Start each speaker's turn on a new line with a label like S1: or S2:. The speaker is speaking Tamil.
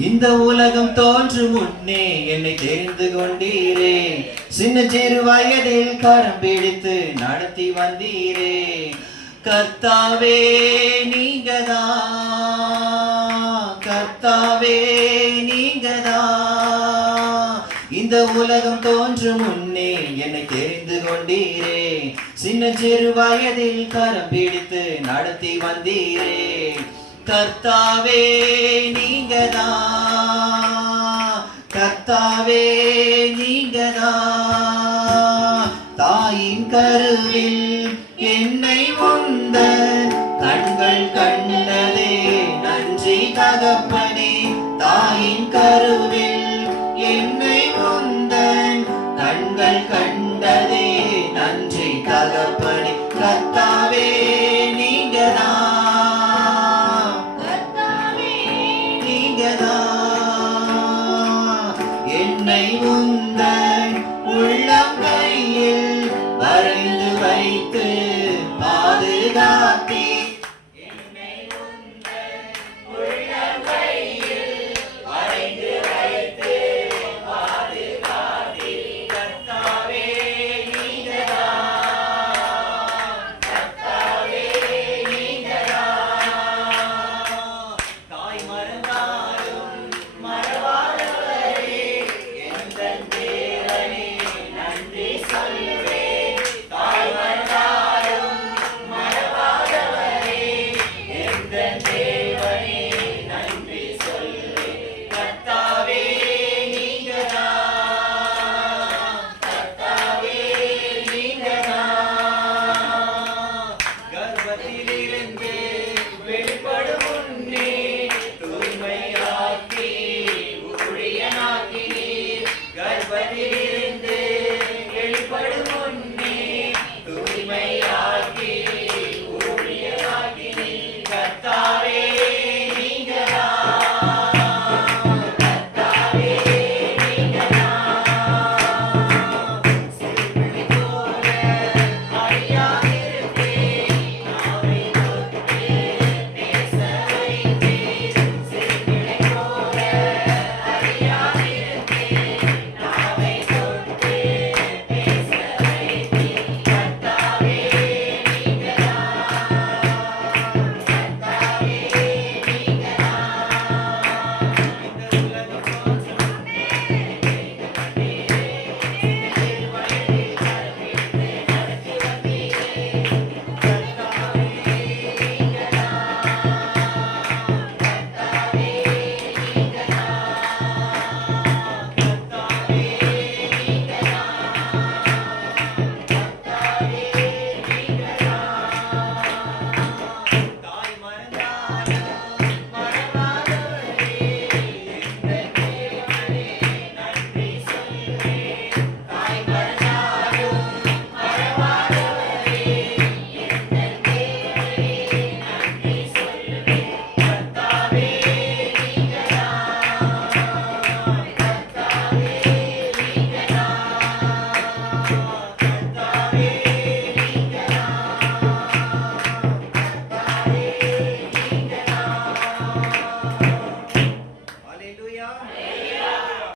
S1: இந்த உலகம் தோன்று முன்னே என்னை தெரிந்து கொண்டீரே. சின்ன சிறு வயதில் கரம் பிடித்து நடத்தி வந்தீரே. கர்த்தாவே நீங்கதா? கர்த்தாவே நீங்கதா? இந்த உலகம் தோன்றும் முன்னே என்னை தெரிந்து கொண்டீரே. சின்ன சிறு வயதில் கரம் பிடித்து நடத்தி வந்தீரே. கர்த்தாவே நீங்கதா? கர்த்தாவே நீங்கதா? தாயின் கருவில் என்னை உந்த கண்கள் கண்டதே நன்றி தகப்பனே. தாயின் கருவில் என்னை உந்தன் கண்கள் கண்டதே நன்றி தகப்பனே.